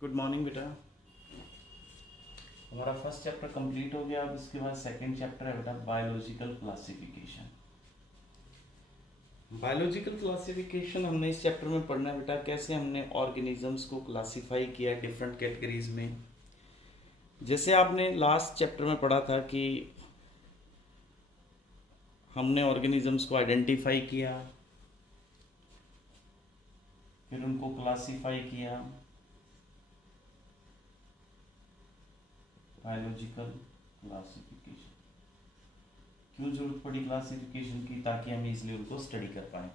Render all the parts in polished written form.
Good morning बेटा। हमारा first chapter complete हो गया। अब इसके बाद सेकंड चैप्टर है बेटा बायोलॉजिकल क्लासिफिकेशन। बायोलॉजिकल क्लासिफिकेशन हमने इस चैप्टर में पढ़ना है बेटा, कैसे हमने ऑर्गेनिजम्स को क्लासिफाई किया है डिफरेंट कैटेगरीज में। जैसे आपने लास्ट चैप्टर में पढ़ा था कि हमने ऑर्गेनिजम्स को आइडेंटिफाई किया, फिर उनको क्लासिफाई किया। बायोलॉजिकल क्लासिफिकेशन क्यों जरूरत पड़ी क्लासिफिकेशन की? ताकि हम इजीली उनको स्टडी कर पाए।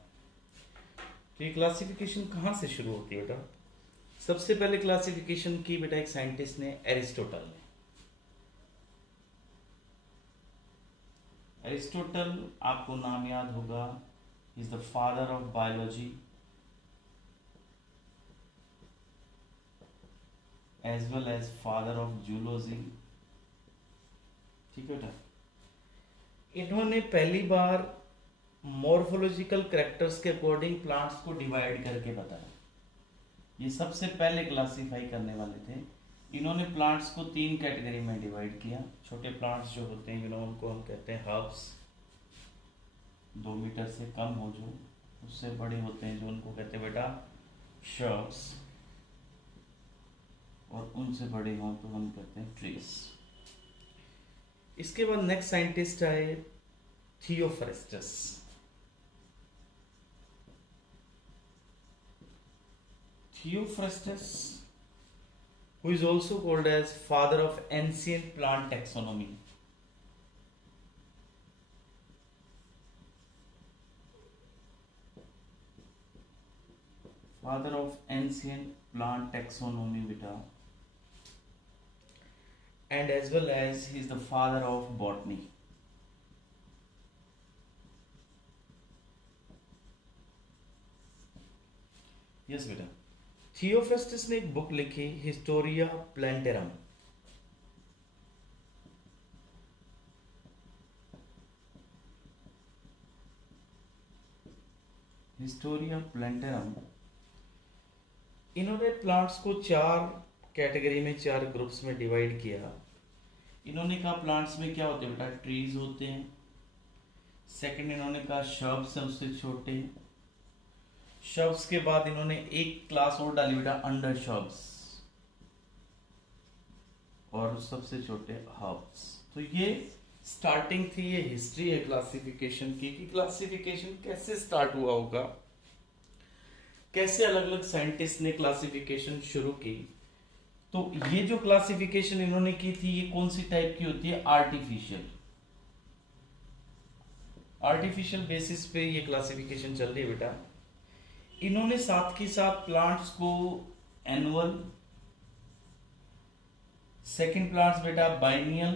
तो ये क्लासिफिकेशन कहाँ से शुरू होती है बेटा? सबसे पहले क्लासिफिकेशन की बेटा एक साइंटिस्ट ने, एरिस्टोटल ने। एरिस्टोटल आपको नाम याद होगा, is the father of biology as well as father of zoology. ठीक है बेटा। इन्होंने पहली बार मॉर्फोलॉजिकल कैरेक्टर्स के अकॉर्डिंग प्लांट्स को डिवाइड करके बताया। ये सबसे पहले क्लासिफाई करने वाले थे। इन्होंने प्लांट्स को 3 कैटेगरी में डिवाइड किया। छोटे प्लांट्स जो होते हैं उनको हम कहते हैं हर्ब्स, 2 मीटर से कम हो जो, उससे बड़े होते हैं जो उनको कहते हैं बेटा श्रब्स, और उनसे बड़े हों तो हम कहते हैं ट्रीज। इसके बाद नेक्स्ट साइंटिस्ट आए Theophrastus. Theophrastus who is also called as father of ancient plant taxonomy. Father of ancient plant taxonomy beta, and as well as he is the father of botany. Yes बेटा। Theophrastus ने एक book लिखी, Historia plantarum. Historia plantarum. इन्होंने plants को 4 category में, 4 groups में divide किया। इन्होंने कहा प्लांट्स में क्या होते हैं बेटा, ट्रीज होते हैं। सेकंड इन्होंने कहा श्रब्स हैं, उससे छोटे। श्रब्स के बाद इन्होंने एक क्लास और डाली बेटा अंडर श्रब्स, और सबसे छोटे हर्ब्स। तो ये स्टार्टिंग थी, ये हिस्ट्री है क्लासिफिकेशन की, कि क्लासिफिकेशन कैसे स्टार्ट हुआ होगा, कैसे अलग अलग साइंटिस्ट ने क्लासिफिकेशन शुरू की। तो ये जो क्लासिफिकेशन इन्होंने की थी, ये कौन सी टाइप की होती है? आर्टिफिशियल। आर्टिफिशियल बेसिस पे ये क्लासिफिकेशन चल रही है बेटा। इन्होंने साथ के साथ प्लांट्स को एनुअल, सेकंड प्लांट्स बेटा बाइनियल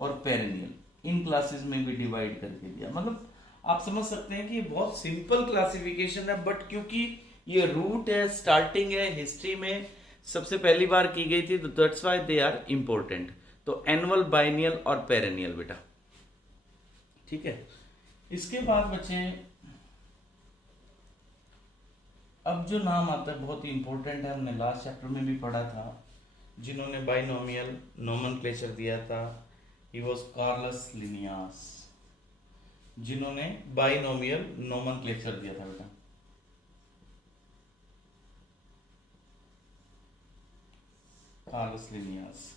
और पेरेनियल, इन क्लासेस में भी डिवाइड करके दिया। मतलब आप समझ सकते हैं कि ये बहुत सिंपल क्लासिफिकेशन है, बट क्योंकि ये रूट है, स्टार्टिंग है, हिस्ट्री में सबसे पहली बार की गई थी, तो that's why they are important. तो एनुअल, बाइनियल और पेरेनियल बेटा। ठीक है। इसके बाद बच्चे अब जो नाम आता है बहुत ही इंपॉर्टेंट है, हमने लास्ट चैप्टर में भी पढ़ा था, जिन्होंने बाइनोमियल नोमेनक्लेचर दिया था, ही वाज कार्लस लिनियास। जिन्होंने बाइनोमियल नोमेनक्लेचर दिया था बेटा, कार्लस लिनियास।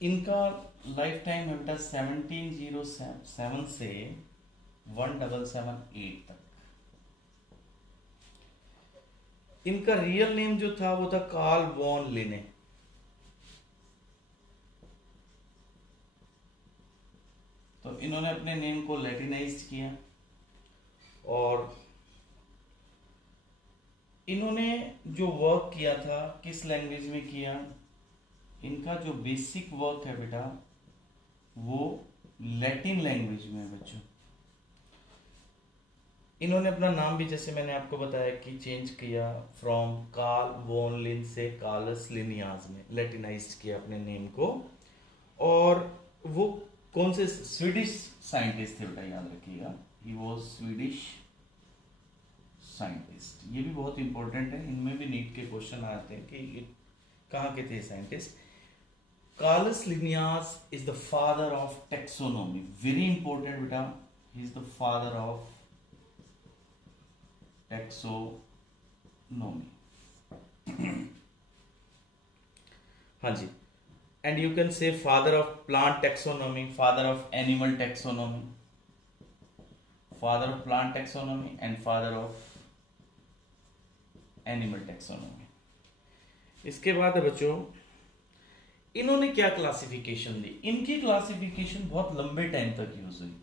इनका लाइफ टाइम है बेटा 1707 से 1778 तक। इनका रियल नेम जो था वो था कार्ल वॉन लिने। तो इन्होंने अपने नेम को लैटिनाइज्ड किया, और इन्होंने जो वर्क किया था किस लैंग्वेज में किया? इनका जो बेसिक वर्क है बेटा वो लैटिन लैंग्वेज में है बच्चों। इन्होंने अपना नाम भी, जैसे मैंने आपको बताया, कि चेंज किया फ्रॉम कार्ल वॉन लिन से कार्लस लिनियास में, लैटिनाइज्ड किया अपने नेम को। और वो कौन से स्वीडिश साइंटिस्ट थे बेटा, याद रखिएगा, ही वाज स्वीडिश साइंटिस्ट, ये भी बहुत इंपॉर्टेंट है, इनमें भी नीट के क्वेश्चन आते हैं कि ये कहाँ के थे scientist. Carolus Linnaeus is the father of taxonomy, very important बेटा, he is the father of taxonomy. हाँ जी, and you can say father of plant taxonomy, father of animal taxonomy, father of plant taxonomy and father of animal taxonomy. इसके बाद बच्चों इन्होंने क्या classification दी, इनकी classification बहुत लंबे टाइम तक यूज हुई।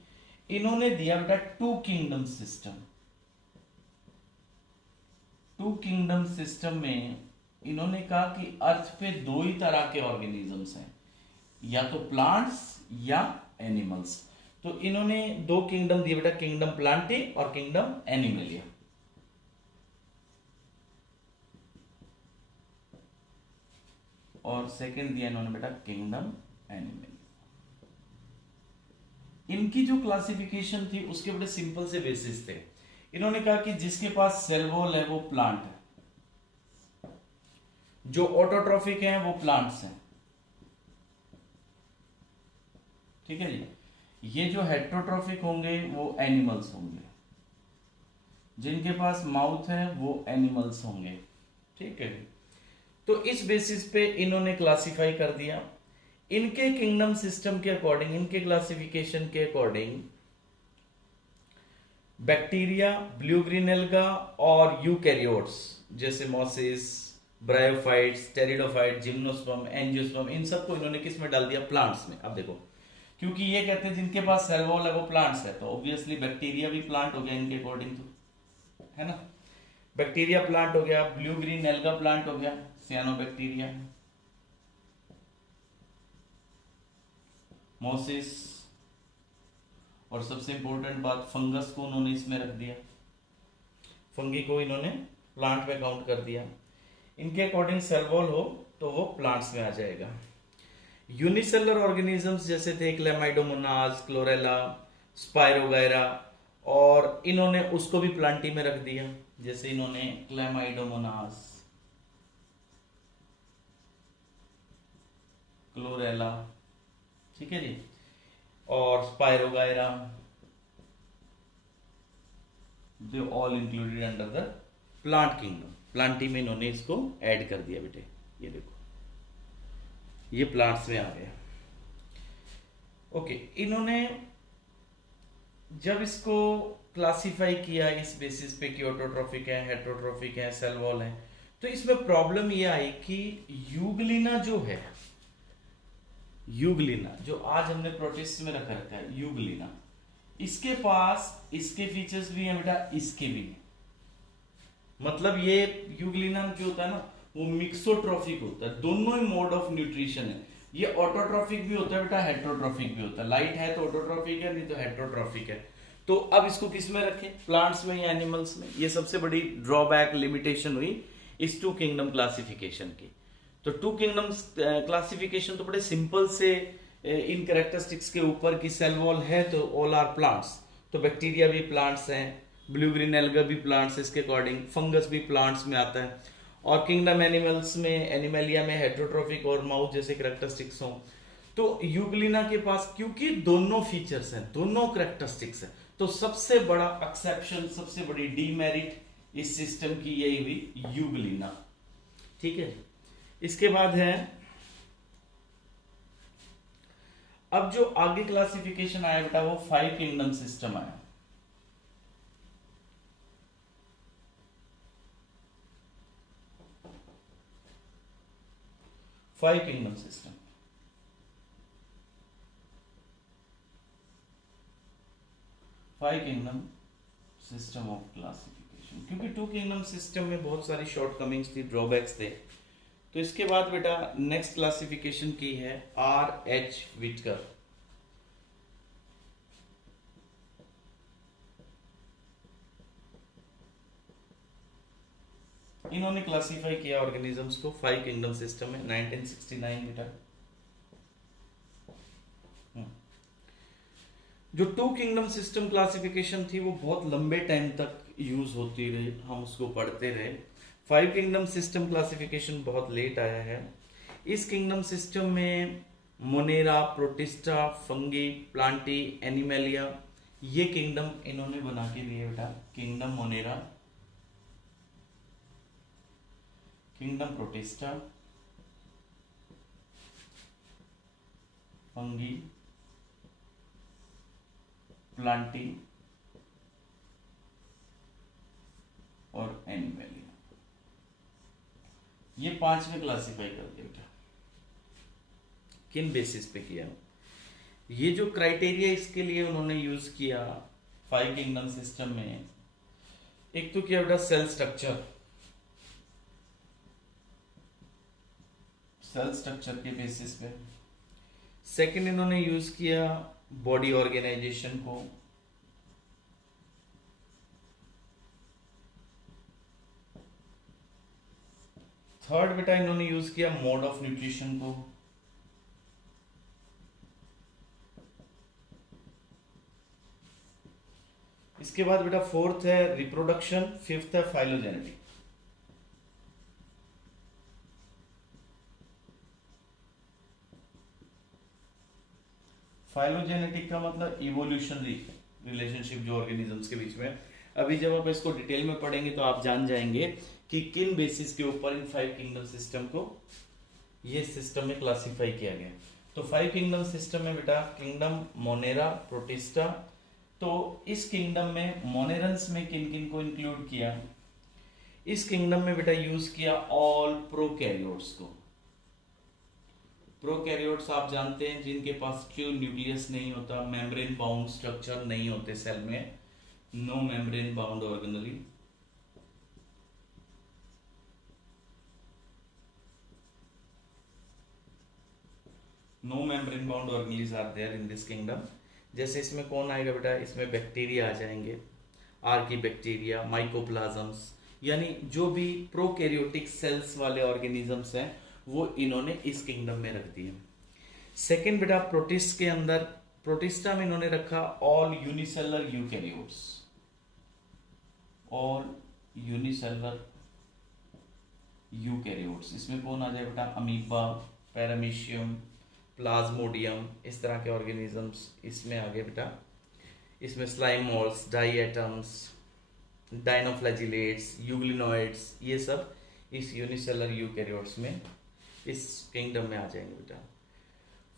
इन्होंने दिया बेटा two kingdom system. Two kingdom system में इन्होंने कहा कि अर्थ पे दो ही तरह के ऑर्गेनिजम्स हैं, या तो प्लांट्स या एनिमल्स। तो इन्होंने दो किंगडम दिए बेटा, किंगडम प्लांटी और किंगडम एनिमलिया। और सेकंड दिया इन्होंने बेटा किंगडम एनिमल। इनकी जो क्लासिफिकेशन थी उसके बड़े सिंपल से बेसिस थे। इन्होंने कहा कि जिसके पास सेल वॉल है वो प्लांट है, जो ऑटोट्रॉफिक है वो प्लांट्स हैं, ठीक है जी। ये जो हेट्रोट्रॉफिक होंगे वो एनिमल्स होंगे, जिनके पास माउथ है वो एनिमल्स होंगे, ठीक है। तो इस बेसिस पे इन्होंने क्लासिफाई कर दिया। इनके किंगडम सिस्टम के अकॉर्डिंग, इनके क्लासिफिकेशन के according bacteria, blue green alga और यूकैरियोट्स जैसे मोसिस, ब्रायोफाइट्स, टेरिडोफाइट, जिम्नोस्पर्म, एंजियोस्पर्म, इन सबको इन्होंने किस में डाल दिया, प्लांट्स में। अब देखो, क्योंकि ये कहते हैं जिनके पास सेल वॉल है वो प्लांट्स है, तो ऑब्वियसली बैक्टीरिया भी प्लांट हो गया इनके अकॉर्डिंग, तो है ना। बैक्टीरिया प्लांट हो गया, ब्लू ग्रीन एल्गा प्लांट हो गया, सियानोबैक्टीरिया, मोसिस, और सबसे इंपॉर्टेंट बात फंगस को उन्होंने इसमें रख दिया, फंगी को इन्होंने प्लांट में काउंट कर दिया। इनके अकॉर्डिंग सेल वॉल हो तो वो प्लांट्स में आ जाएगा। यूनिसेलुलर ऑर्गेनिजम्स जैसे थे क्लेमाइडोमोनास, क्लोरेला, स्पाइरोगायरा, और इन्होंने उसको भी प्लांटी में रख दिया, जैसे इन्होंने क्लेमाइडोमोनास, क्लोरेला, ठीक है जी, और spirogyra, they all included under the plant kingdom. Plantae में इन्होंने इसको ऐड कर दिया बेटे, ये देखो ये प्लांट्स में आ गया। ओके, इन्होंने जब इसको क्लासिफाई किया इस बेसिस पे कि ऑटोट्रॉफिक है, हेट्रोट्रॉफिक है, सेल वॉल है, तो इसमें प्रॉब्लम ये आई कि यूग्लिना जो है, यूग्लिना जो आज हमने प्रोटिस्ट में रखा रहता है, यूग्लिना, इसके पास इसके फीचर्स भी हैं बेटा, इसके भी हैं। मतलब ये यूग्लिना जो होता है ना वो मिक्सोट्रॉफिक होता है, दोनों ही मोड ऑफ न्यूट्रिशन है। ये ऑटोट्रॉफिक भी होता है बेटा, हेट्रोट्रॉफिक भी होता है। लाइट है तो ऑटोट्रॉफिक है, नहीं तो हेट्रोट्रॉफिक है। तो अब इसको किस में रखें, प्लांट्स में या एनिमल्स में? ये सबसे बड़ी ड्रॉबैक, लिमिटेशन हुई इस टू किंगडम क्लासिफिकेशन की। तो टू किंगडम्स क्लासिफिकेशन तो बड़े सिंपल से इन कैरेक्टरिस्टिक्स के ऊपर कि सेल वॉल है तो ऑल आर प्लांट्स, तो बैक्टीरिया भी प्लांट्स हैं, ब्लू ग्रीन एल्गा भी प्लांट्स, इसके अकॉर्डिंग फंगस भी प्लांट्स में आता है, और किंगडम एनिमल्स में, एनिमलिया में हेट्रोट्रॉफिक और माउथ जैसे कैरेक्टरिस्टिक्स हों। तो यूग्लिना के पास क्योंकि दोनों फीचर्स हैं, दोनों कैरेक्टरिस्टिक्स हैं, तो सबसे बड़ा एक्सेप्शन, सबसे बड़ी डीमेरिट इस सिस्टम की यही हुई, यूग्लिना, ठीक है। इसके बाद है, अब जो आगे क्लासिफिकेशन आया बेटा वो 5 किंगडम सिस्टम आया। Five kingdom system, five kingdom system of classification, क्योंकि टू किंगडम सिस्टम में बहुत सारी शॉर्टकमिंग्स थी, ड्रॉबैक्स थे। तो इसके बाद बेटा नेक्स्ट क्लासिफिकेशन की है R.H. विटकर। इन्होंने क्लासिफाई किया ऑर्गेनिजम्स को 5 किंगडम सिस्टम में 1969 बेटा। जो टू किंगडम सिस्टम क्लासिफिकेशन थी वो बहुत लंबे टाइम तक यूज होती रही, हम उसको पढ़ते रहे। 5 किंगडम सिस्टम क्लासिफिकेशन बहुत लेट आया है। इस किंगडम सिस्टम में Monera, protista, fungi, Plantae, animalia, ये किंगडम इन्होंने बना के लिए बेटा। Kingdom Monera, kingdom protista, fungi, Plantae और एनिमेलिया, ये 5 में क्लासिफाई कर दिया बेटा। किन बेसिस पे किया? ये जो क्राइटेरिया इसके लिए उन्होंने यूज किया 5 किंगडम सिस्टम में, एक तो किया बेटा सेल स्ट्रक्चर, सेल स्ट्रक्चर के बेसिस पे। सेकंड इन्होंने यूज किया बॉडी ऑर्गेनाइजेशन को। थर्ड बेटा इन्होंने यूज किया मोड ऑफ न्यूट्रिशन को। इसके बाद बेटा फोर्थ है रिप्रोडक्शन, फिफ्थ है फाइलोजेनेटिक। फाइलोजेनेटिक का मतलब इवोल्यूशनरी रिलेशनशिप जो ऑर्गेनिजम्स के बीच में। अभी जब आप इसको डिटेल में पढ़ेंगे तो आप जान जाएंगे कि किन बेसिस के ऊपर इन 5 किंगडम सिस्टम को ये सिस्टम में क्लासिफाई किया गया। तो 5 किंगडम सिस्टम में बेटा किंगडम मोनेरा, प्रोटिस्टा। तो इस किंगडम में मोनेरंस में किन किन को इंक्लूड किया? इस किंगडम में बेटा यूज किया ऑल प्रोकैरियोट्स को। प्रोकैरियोट्स आप जानते हैं जिनके पास ट्रू न्यूक्लियस नहीं होता, मेम्ब्रेन बाउंड स्ट्रक्चर नहीं होते सेल में, no membrane bound organelle. No membrane bound organelles are there in this kingdom. जैसे इसमें कौन आएगा बेटा? इसमें बैक्टीरिया आ जाएंगे, आर्की बैक्टीरिया, माइकोप्लाज्म्स, यानी जो भी प्रोकैरियोटिक सेल्स वाले ऑर्गेनिजम्स हैं वो इन्होंने इस किंगडम में रख दिए। सेकेंड बेटा प्रोटिस्ट के अंदर, प्रोटिस्टा में इन्होंने रखा all unicellular eukaryotes, all unicellular eukaryotes. इसमें कौन आ जाए बेटा? अमीबा, पैरामीशियम, प्लाज्मोडियम, इस तरह के ऑर्गेनिजम्स इसमें आ गए बेटा। इसमें slime moles, diatoms, dinoflagellates, euglenoids, ये सब इस यूनिसेलर यूकैरियोट्स में, इस किंगडम में आ जाएंगे बेटा।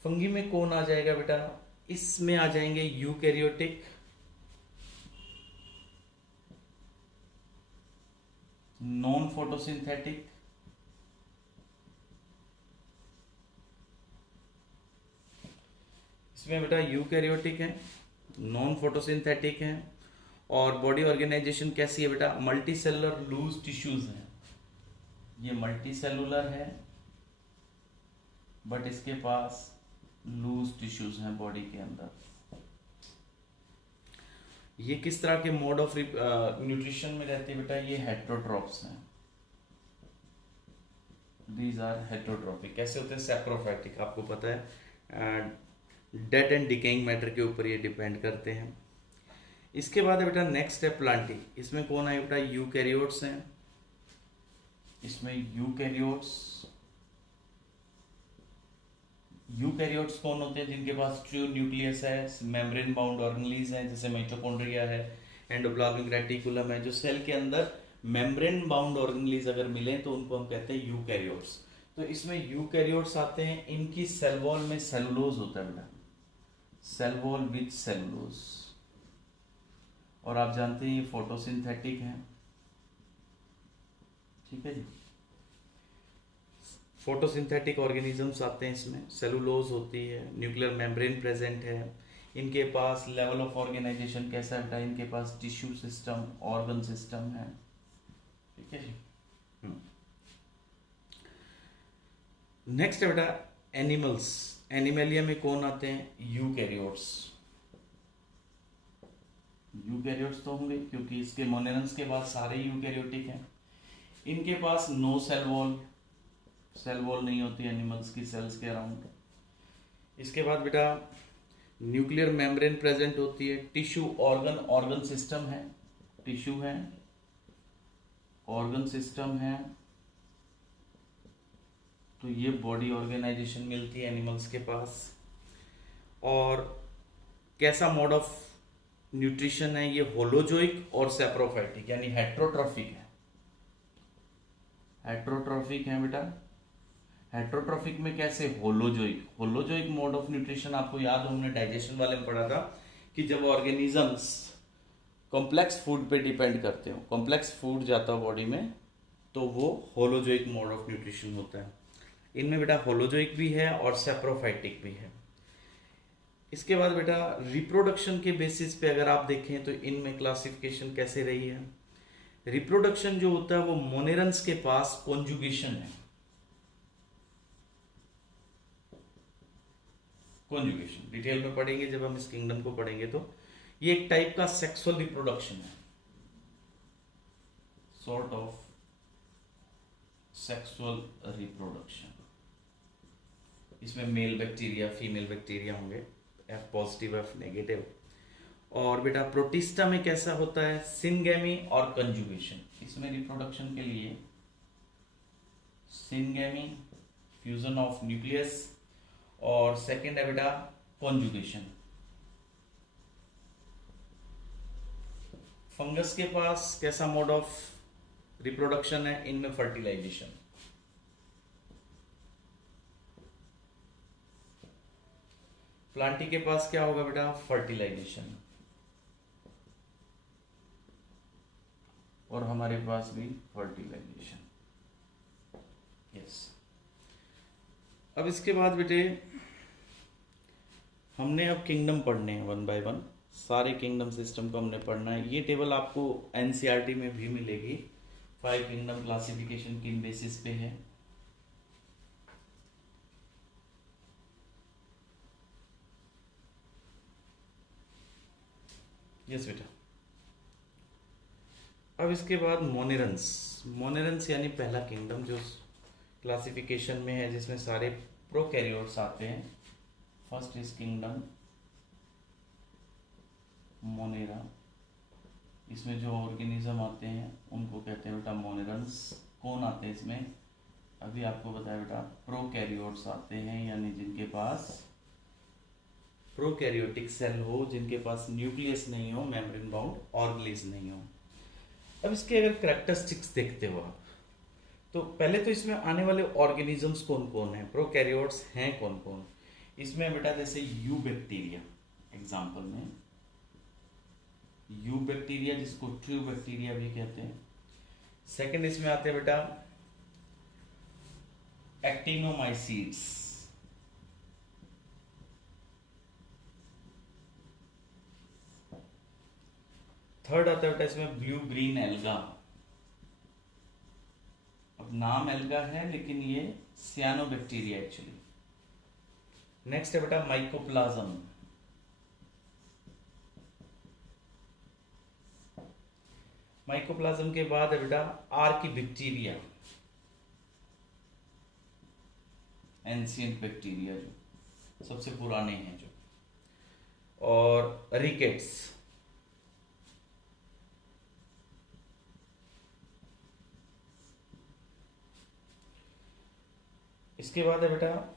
फंगी में कौन आ जाएगा बेटा? इसमें आ जाएंगे यूकैरियोटिक, नॉन फोटोसिंथेटिक, इसमें बेटा यूकैरियोटिक है, नॉन फोटोसिंथेटिक है, और बॉडी ऑर्गेनाइजेशन कैसी है बेटा? मल्टी सेलुलर लूज टिश्यूज है। ये मल्टी सेलुलर है बट इसके पास लूज टिश्यूज हैं बॉडी के अंदर। ये किस तरह के मोड ऑफ न्यूट्रिशन में रहते हैं बेटा? ये हेट्रोट्रॉप्स हैं। These are heterotrophic. कैसे होते हैं? सैप्रोफाइटिक, आपको पता है डेड एंड डिकेइंग मैटर के ऊपर ये डिपेंड करते हैं। इसके बाद है बेटा नेक्स्ट है प्लांटी। इसमें कौन है बेटा? यूकैरियोट्स हैं। इसमें यूकैरियोट्स कौन होते हैं? जिनके पास ट्रू न्यूक्लियस है, मेम्ब्रेन बाउंड ऑर्गेनेल्स हैं, जैसे माइटोकॉन्ड्रिया है, एंडोप्लाज्मिक रेटिकुलम है। जो सेल के अंदर मेम्ब्रेन बाउंड ऑर्गेनेल्स अगर मिले तो उनको हम कहते हैं यूकैरियोट्स। तो इसमें यूकैरियोट्स आते हैं, इनकी सेल वॉल में सेलुलोज होता है बेटा, सेल वॉल विद सेलुलोज। और आप जानते हैं ये फोटोसिंथेटिक है, ठीक है जी। फोटोसिंथेटिक ऑर्गेनिजम्स आते हैं इसमें, सेलुलोज होती है, न्यूक्लियर मेम्ब्रेन प्रेजेंट है। इनके पास लेवल ऑफ ऑर्गेनाइजेशन कैसा है बेटा? इनके पास टिश्यू सिस्टम, ऑर्गन सिस्टम है, ठीक है जी। नेक्स्ट है बेटा एनिमल्स। एनिमेलिया में कौन आते हैं? यूकैरियोट्स। यूकैरियोट्स तो होंगे क्योंकि इसके मोनेरंस के बाद सारे यूकैरियोटिक हैं। इनके पास no cell wall, cell wall नहीं होती एनिमल्स की सेल्स के अराउंड। इसके बाद बेटा न्यूक्लियर मेम्ब्रेन प्रेजेंट होती है, टिश्यू, ऑर्गन सिस्टम है, टिश्यू है, ऑर्गन सिस्टम है, तो ये बॉडी ऑर्गेनाइजेशन मिलती है एनिमल्स के पास। और कैसा मोड ऑफ न्यूट्रिशन है, ये होलोजोइक और सेप्रोफाइटिक यानी हेट्रोट्रॉफिक है। हेट्रोट्रॉफिक है बेटा। हेट्रोट्रॉफिक में कैसे, holozoic. Holozoic mode of nutrition आपको याद हो, हमने डाइजेशन वाले में पढ़ा था कि जब ऑर्गेनिजम्स कॉम्प्लेक्स फूड पे डिपेंड करते हो, कॉम्प्लेक्स फूड जाता हो बॉडी में, तो वो होलोजोइक मोड ऑफ न्यूट्रिशन होता है। इनमें बेटा होलोजोइक भी है और सेप्रोफाइटिक भी है। इसके बाद बेटा रिप्रोडक्शन के बेसिस पे अगर आप देखें तो इनमें क्लासिफिकेशन कैसे रही है। रिप्रोडक्शन जो होता है वो मोनेरन्स के पास कॉन्जुगेशन है। कॉन्जुगेशन डिटेल में पढ़ेंगे जब हम इस किंगडम को पढ़ेंगे, तो ये एक टाइप का सेक्सुअल रिप्रोडक्शन है, सॉर्ट ऑफ सेक्सुअल रिप्रोडक्शन। इसमें मेल बैक्टीरिया फीमेल बैक्टीरिया होंगे, एफ पॉजिटिव एफ नेगेटिव। और बेटा प्रोटिस्टा में कैसा होता है, सिनगेमी और कंजुगेशन। इसमें रिप्रोडक्शन के लिए सिनगेमी, फ्यूजन ऑफ न्यूक्लियस, और सेकेंड है बेटा कॉन्जुगेशन। फंगस के पास कैसा मोड ऑफ रिप्रोडक्शन है, इनमें फर्टिलाइजेशन। प्लांटी के पास क्या होगा बेटा, फर्टिलाइजेशन। और हमारे पास भी फर्टिलाइजेशन। यस। अब इसके बाद बेटे हमने अब किंगडम पढ़ने हैं वन बाय वन, सारे किंगडम सिस्टम को हमने पढ़ना है। ये टेबल आपको एनसीईआरटी में भी मिलेगी। 5 किंगडम क्लासिफिकेशन किन बेसिस पे है। यस बेटा। अब इसके बाद मोनेरन्स। मोनेरन्स यानी पहला किंगडम जो क्लासिफिकेशन में है, जिसमें सारे प्रोकैरियोट्स आते हैं। First is kingdom Monera. इसमें जो ऑर्गेनिज्म आते हैं उनको कहते हैं बेटा मोनेरन्स। कौन आते हैं इसमें, अभी आपको बताया बेटा, प्रोकैरियोट्स आते हैं, यानी जिनके पास प्रोकैरियोटिक सेल हो, जिनके पास न्यूक्लियस नहीं हो, मेम्ब्रेन बाउंड ऑर्गेनिज्म नहीं हो। अब इसके अगर कैरेक्टरिस्टिक्स देखते हो आप, तो पहले तो इसमें आने वाले ऑर्गेनिजम्स कौन कौन है, प्रोकैरियोट्स हैं कौन कौन। इसमें बेटा जैसे यू बैक्टीरिया एग्जाम्पल में, यू बैक्टीरिया जिसको ट्रू बैक्टीरिया भी कहते हैं। सेकंड इसमें आते हैं बेटा एक्टिनोमाइसीट्स। थर्ड आता है बेटा इसमें ब्लू ग्रीन एल्गा। अब नाम एल्गा है लेकिन ये सियानोबैक्टीरिया एक्चुअली। नेक्स्ट है बेटा माइकोप्लाज्म। माइकोप्लाज्म के बाद है बेटा आर्किबैक्टीरिया, एंशिएंट बैक्टीरिया जो सबसे पुराने हैं जो, और रिकेट्स। इसके बाद है बेटा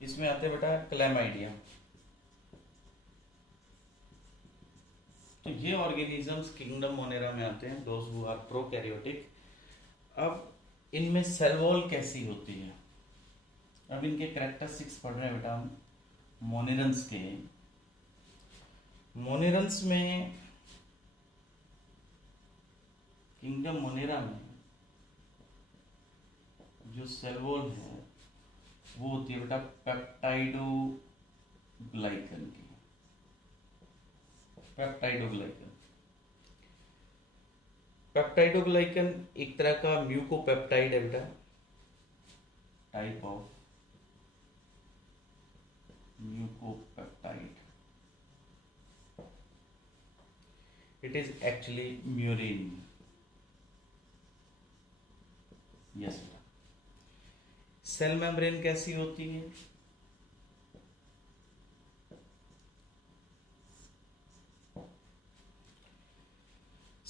इसमें आते हैं बेटा क्लैमाइडिया। तो ये ऑर्गेनिजम्स किंगडम मोनेरा में आते हैं, दोज हु आर प्रोकैरियोटिक। अब इनमें सेल वॉल कैसी होती है, अब इनके कैरेक्टरिस्टिक्स पढ़ रहे हैं बेटा हम मोनेरन्स के। मोनेरन्स में किंगडम मोनेरा में जो सेल वॉल है वो होती है बेटा पेप्टाइडोग्लाइकन की। पेप्टाइडोग्लाइकन, पेप्टाइडोग्लाइकन एक तरह का म्यूकोपेप्टाइड है बेटा, type of mucopeptide. It is actually murein. Yes बेटा। सेल मेम्ब्रेन कैसी होती है,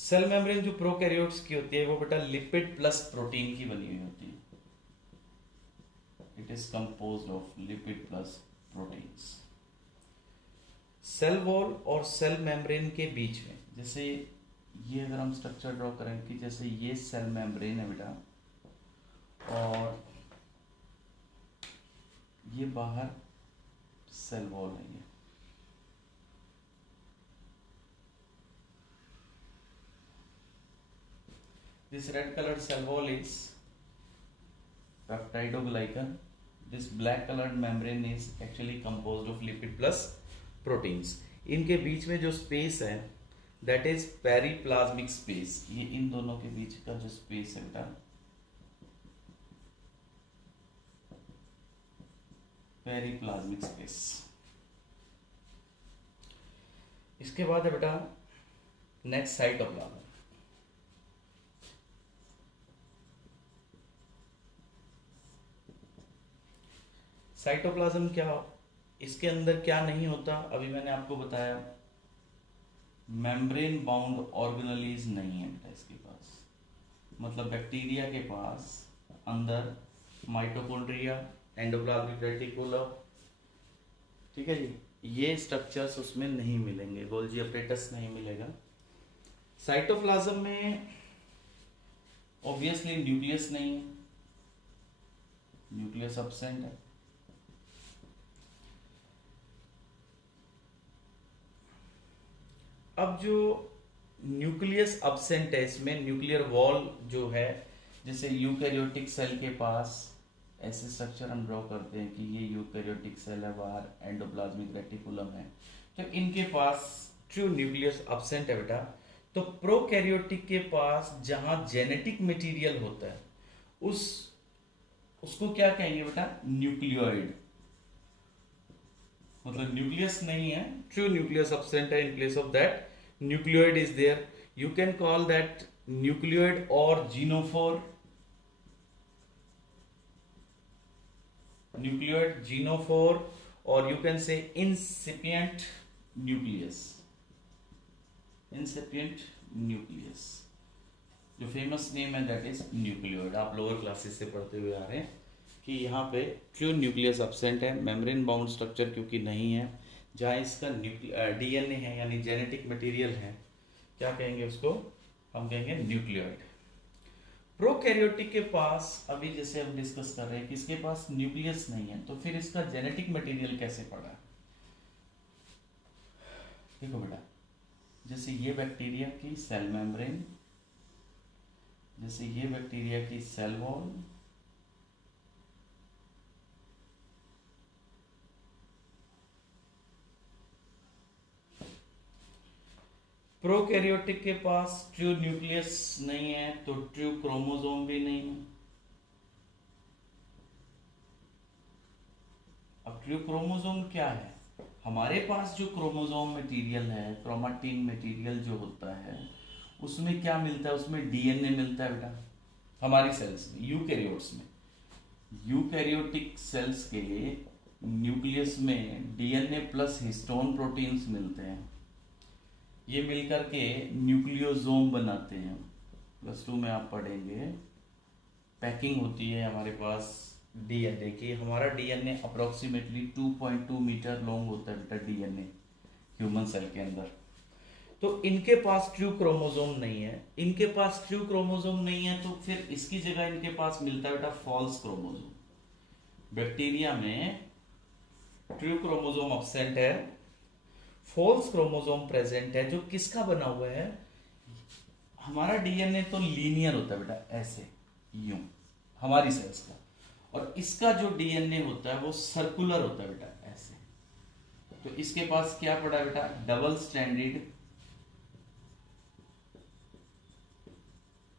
सेल मेम्ब्रेन जो प्रोकैरियोट्स की होती है वो बेटा लिपिड प्लस प्रोटीन की बनी हुई होती है। It is composed of lipid plus proteins. Cell wall और सेल मेम्ब्रेन के बीच में, जैसे ये अगर हम स्ट्रक्चर ड्रॉ करें कि जैसे ये सेल मेम्ब्रेन है बेटा और ये बाहर सेल वॉल है। ये this red colored cell wall is peptidoglycan. This black colored membrane is actually composed of lipid plus proteins. इनके बीच में जो स्पेस है that is पेरीप्लाज्मिक स्पेस। ये इन दोनों के बीच का जो स्पेस है बेटा पेरीप्लाज्मिक स्पेस। इसके बाद है बेटा नेक्स्ट साइटोप्लाज्म। साइटोप्लाज्म क्या, इसके अंदर क्या नहीं होता, अभी मैंने आपको बताया मेम्ब्रेन बाउंड ऑर्गेनेलीज नहीं है बेटा इसके पास। मतलब बैक्टीरिया के पास अंदर माइटोकॉन्ड्रिया, एंडोप्लाज्मिक रेटिकुलम, ठीक है जी, ये स्ट्रक्चर्स उसमें नहीं मिलेंगे, गोल्जी अपरेटस नहीं मिलेगा। साइटोप्लाज्म में ऑब्वियसली न्यूक्लियस नहीं है, न्यूक्लियस एब्सेंट है। अब जो न्यूक्लियस एब्सेंट है इसमें न्यूक्लियर वॉल जो है, जैसे यूकैरियोटिक सेल के पास ऐसे स्ट्रक्चर हम ड्रॉ करते हैं कि ये यूकैरियोटिक सेल है, बाहर एंडोप्लाज्मिक रेटिकुलम है, तो इनके पास ट्रू न्यूक्लियस एब्सेंट है बेटा। तो प्रोकैरियोटिक के पास जहां जेनेटिक मटेरियल होता है उसको क्या कहेंगे बेटा, न्यूक्लियोइड। मतलब न्यूक्लियस नहीं है, ट्रू न्यूक्लियस एब्सेंट है, in place of that nucleoid is there. You can call that nucleoid और जीनोफोर, न्यूक्लियोइड जीनोफोर, और you can say incipient nucleus, incipient nucleus. जो फेमस नेम है दैट इज न्यूक्लियोइड। आप lower classes से पढ़ते हुए आ रहे हैं कि यहाँ पे क्यों न्यूक्लियस एब्सेंट है, मेम्ब्रेन बाउंड स्ट्रक्चर क्योंकि नहीं है, जहाँ इसका डीएनए है यानी जेनेटिक मटेरियल है, क्या कहेंगे उसको, हम कहेंगे न्यूक्लियोइड। प्रोकैरियोटिक के पास अभी जैसे हम डिस्कस कर रहे हैं कि इसके पास न्यूक्लियस नहीं है, तो फिर इसका जेनेटिक मटेरियल कैसे पड़ा। देखो बेटा, जैसे ये बैक्टीरिया की सेल मेम्ब्रेन, जैसे ये बैक्टीरिया की सेल वॉल, प्रोकैरियोटिक के पास ट्रू न्यूक्लियस नहीं है तो ट्रू क्रोमोसोम भी नहीं है। अब ट्रू क्रोमोसोम क्या है, हमारे पास जो क्रोमोसोम मटेरियल है, क्रोमाटिन मटेरियल जो होता है, उसमें क्या मिलता है, उसमें डीएनए मिलता है बेटा हमारी सेल्स में, यूकैरियोट्स में। यूकैरियोटिक सेल्स के न्यूक्लियस में डीएनए प्लस हिस्टोन प्रोटीन्स मिलते हैं, ये मिलकर के न्यूक्लियोसोम बनाते हैं। +2 में आप पढ़ेंगे, पैकिंग होती है हमारे पास डीएनए की। हमारा डीएनए अप्रोक्सीमेटली 2.2 मीटर लॉन्ग होता है बेटा डीएनए ह्यूमन सेल के अंदर। तो इनके पास ट्रू क्रोमोसोम नहीं है, इनके पास ट्रू क्रोमोसोम नहीं है, तो फिर इसकी जगह इनके पास मिलता है बेटा फॉल्स क्रोमोसोम। बैक्टीरिया में ट्रू क्रोमोसोम एब्सेंट है, फॉल्स क्रोमोसोम प्रेजेंट है, जो किसका बना हुआ है, हमारा डीएनए तो लीनियर होता है बेटा ऐसे, यूं हमारी सेल्स का, और इसका जो डीएनए होता है वो सर्कुलर होता है बेटा ऐसे। तो इसके पास क्या पड़ा है बेटा, डबल स्ट्रैंडेड।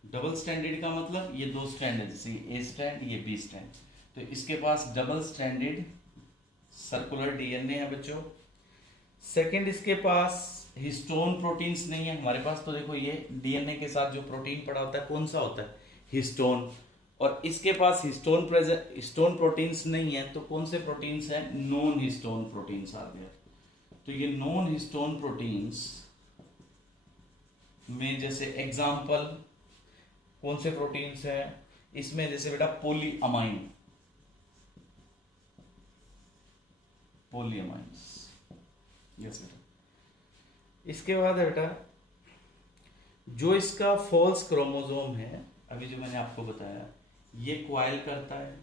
डबल स्ट्रैंडेड का मतलब ये दो स्ट्रैंड है, जैसे ए स्ट्रैंड ये बी स्ट्रैंड, तो इसके पास डबल स्ट्रैंडेड सर्कुलर डीएनए है बच्चों। सेकंड, इसके पास हिस्टोन प्रोटीन्स नहीं है, हमारे पास तो देखो ये डीएनए के साथ जो प्रोटीन पड़ा होता है कौन सा होता है, हिस्टोन, और इसके पास हिस्टोन प्रोटीन्स नहीं है, तो कौन से प्रोटीन्स हैं, नॉन हिस्टोन प्रोटीन्स आ गए। तो ये नॉन हिस्टोन प्रोटीन्स में जैसे एग्जाम्पल कौन से प्रोटीन्स हैं इसमें, जैसे बेटा पोलीअमाइन, पोलीअमाइंस, यस बेटा। इसके बाद है बेटा जो इसका फॉल्स क्रोमोसोम है, अभी जो मैंने आपको बताया, ये क्वाइल करता है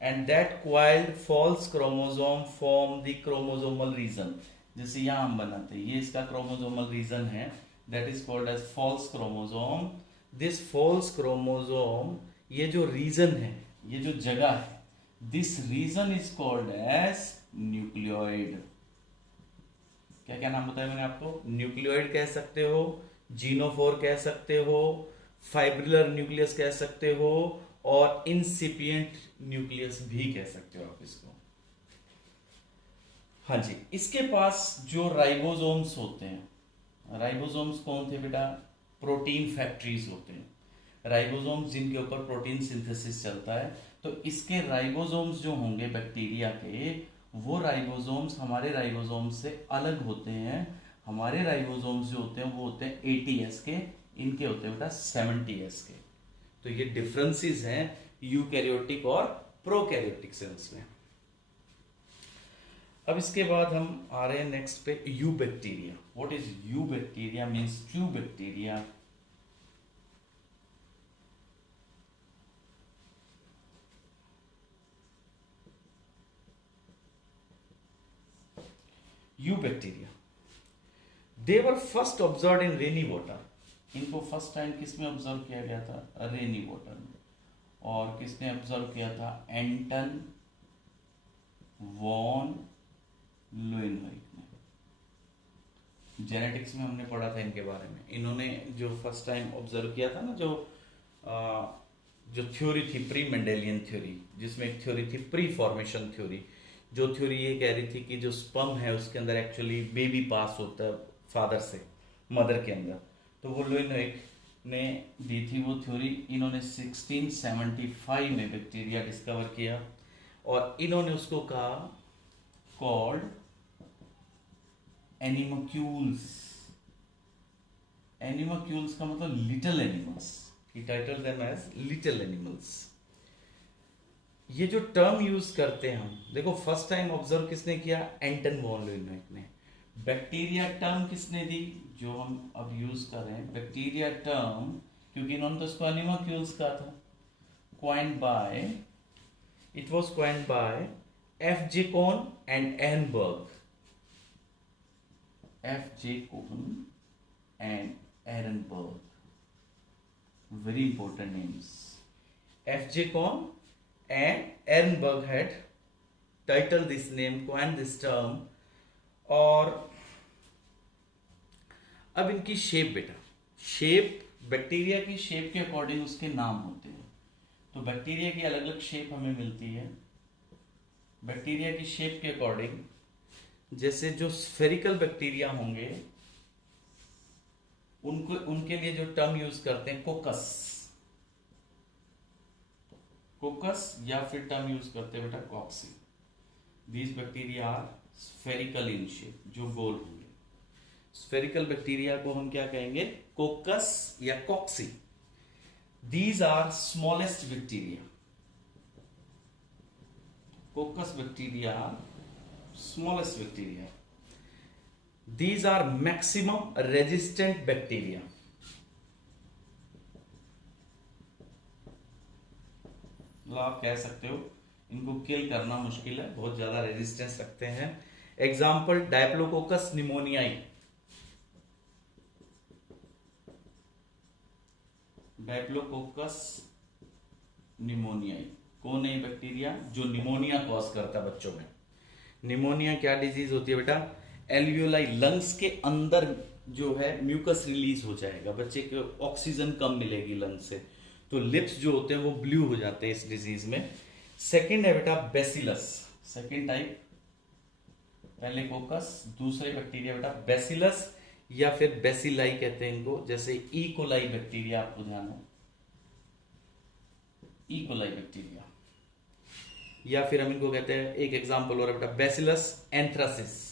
and that coiled false chromosome form the chromosomal region. जैसे यहां हम बनाते हैं, ये इसका क्रोमोसोमल रीजन है, that is called as false chromosome. This false chromosome, ये जो रीजन है, ये जो जगह है, this region is called as nucleoid. क्या क्या नाम बताया मैंने आपको? न्यूक्लियोइड कह सकते हो, जीनोफोर कह सकते हो, फाइब्रिलर न्यूक्लियस कह सकते हो, और इंसिपिएंट न्यूक्लियस भी कह सकते हो आप इसको। हाँ जी, इसके पास जो राइबोसोम्स होते हैं, राइबोसोम्स कौन थे बेटा? प्रोटीन फैक्ट्रीज होते हैं, राइबोसोम्स जिनके ऊपर प्रोटीन सिंथेसिस चलता है। तो इसके राइबोसोम्स जो होंगे बैक्टीरिया के, वो राइबोसोम्स हमारे राइबोसोम्स से अलग होते हैं। हमारे राइबोसोम्स जो होते हैं वो होते हैं 80s के, इनके होते हैं बेटा 70s के। तो ये डिफरेंसेस हैं यूकैरियोटिक और प्रोकैरियोटिक सेल्स में। अब इसके बाद हम आ रहे हैं नेक्स्ट पे, you bacteria. What is you bacteria? Means true bacteria. You bacteria, they were first observe in rainy water. इनको फर्स्ट टाइम किस में ऑब्जर्व किया गया था? रेनी वाटर में। और किसने ऑब्जर्व किया था? एंटन वॉन लुइनहोइक ने। जेनेटिक्स में हमने पढ़ा था इनके बारे में। इन्होंने जो फर्स्ट टाइम ऑब्जर्व किया था ना, जो थ्योरी थी प्री मेंडेलियन थ्योरी, जिसमें एक थ्योरी थी प्री फॉर्मेशन थ्योरी। जो थ्योरी ये कह रही थी कि जो स्पर्म है उसके अंदर एक्चुअली बेबी पास होता है फादर से मदर के अंदर, तो वो लुइनहोइक ने दी थी वो थ्योरी। इन्होंने 1675 में बैक्टीरिया डिस्कवर किया और इन्होंने उसको कहा कॉल्ड एनिमोक्यूल्स। एनिमोक्यूल्स का मतलब little animals. He titled them as little animals. ये जो टर्म यूज करते हैं हम, देखो फर्स्ट टाइम ऑब्जर्व किसने किया? एंटन वॉन लुइनहोइक ने। बैक्टीरिया टर्म किसने दी? जो हम अब यूज कर रहे हैं बैक्टीरिया टर्म, क्योंकि इन्होंने तो उसको एनिमोक्यूल्स कहा था। Coined by, it was coined by F.J. Kohn and Ehrenberg. F.J. Kohn and Ehrenberg. Very important names. F.J. Kohn and Ehrenberg had titled this name, coined this term. और अब इनकी shape बेटा, शेप बैक्टीरिया की shape के according उसके नाम होते हैं। तो बैक्टीरिया की अलग अलग शेप हमें मिलती है। बैक्टीरिया की शेप के अकॉर्डिंग, जैसे जो स्फेरिकल बैक्टीरिया होंगे उनको, उनके लिए जो टर्म यूज करते हैं कोकस, कोकस, या फिर टर्म यूज करते हैं बेटा cocci. These bacteria are spherical in shape, जो गोल होंगे। स्फेरिकल बैक्टीरिया को हम क्या कहेंगे? कोकस या cocci. These are smallest bacteria. Coccus bacteria are smallest bacteria. These are maximum resistant bacteria. आप कह सकते हो इनको किल करना मुश्किल है, बहुत ज्यादा रेजिस्टेंस रखते हैं। एग्जाम्पल डायप्लोकोकस निमोनियाई। डायप्लोकोकस निमोनियाई कौन है? बैक्टीरिया जो निमोनिया कॉज करता है बच्चों में। निमोनिया क्या डिजीज होती है बेटा? एल्वियोलाई, लंग्स के अंदर जो है म्यूकस रिलीज हो जाएगा, बच्चे को ऑक्सीजन कम मिलेगी लंग्स से, तो लिप्स जो होते हैं वो ब्लू हो जाते हैं इस डिजीज में। सेकंड है बेटा बेसिलस, सेकंड टाइप। पहले कोकस, दूसरे बैक्टीरिया बेटा बेसिलस या फिर बेसिलाई कहते हैं इनको। जैसे ई कोलाई बैक्टीरिया, आपको ध्यान हो, ई कोलाई बैक्टीरिया, या फिर हम इनको कहते हैं, एक एग्जांपल और बेटा बेसिलस एंथ्रासिस।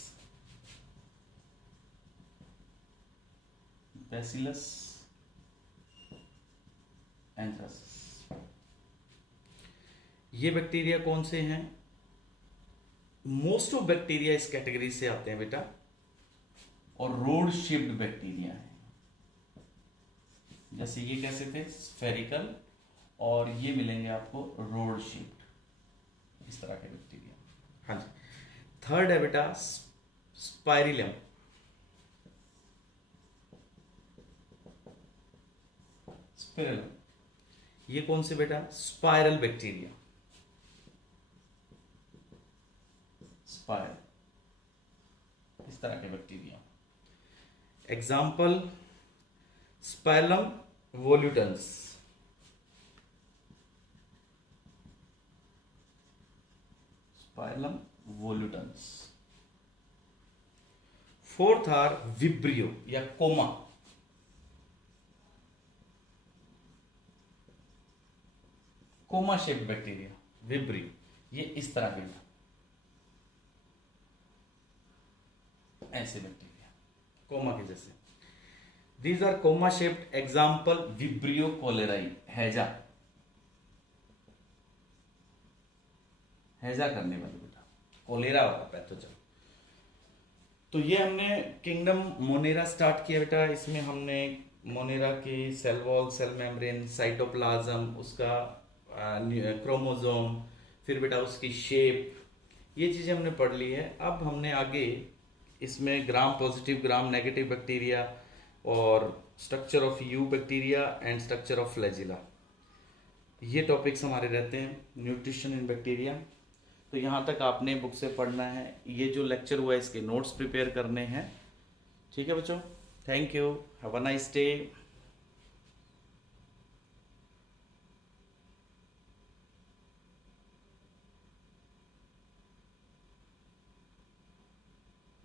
Bacillus anthracis. ये बैक्टीरिया कौन से हैं? मोस्ट ऑफ बैक्टीरिया इस कैटेगरी से आते हैं बेटा, और रोड शेप्ड बैक्टीरिया है। जैसे ये कैसे थे, स्फेरिकल, और ये मिलेंगे आपको रोड शेप्ड, इस तरह के बैक्टीरिया। हाँ जी। थर्ड है बेटा स्पाइरिलम। स्पाइरल, ये कौन से बेटा? स्पाइरल बैक्टीरिया, स्पाइरल, इस तरह के bacteria. Example spirillum volutans, spirillum volutans. Fourth are vibrio या comma, comma shape bacteria, vibrio, ये इस तरह के ऐसे बैक्टीरिया कोमा के जैसे। These are comma shaped. Example vibrio cholerae, हैजा, हैजा करने वाले बेटा, कोलेरा वाला पैथोजन। तो ये हमने किंगडम मोनेरा स्टार्ट किया बेटा। इसमें हमने मोनेरा के cell wall, cell membrane, cytoplasm, उसका क्रोमोसोम, फिर बेटा उसकी शेप, ये चीज़ें हमने पढ़ ली है। अब हमने आगे इसमें gram positive, gram negative bacteria, और structure of eubacteria and structure of flagella, ये टॉपिक्स हमारे रहते हैं, न्यूट्रिशन इन बैक्टीरिया। तो यहाँ तक आपने बुक से पढ़ना है। ये जो लेक्चर हुआ है इसके नोट्स प्रिपेयर करने हैं। ठीक है बच्चों, thank you, have a nice day.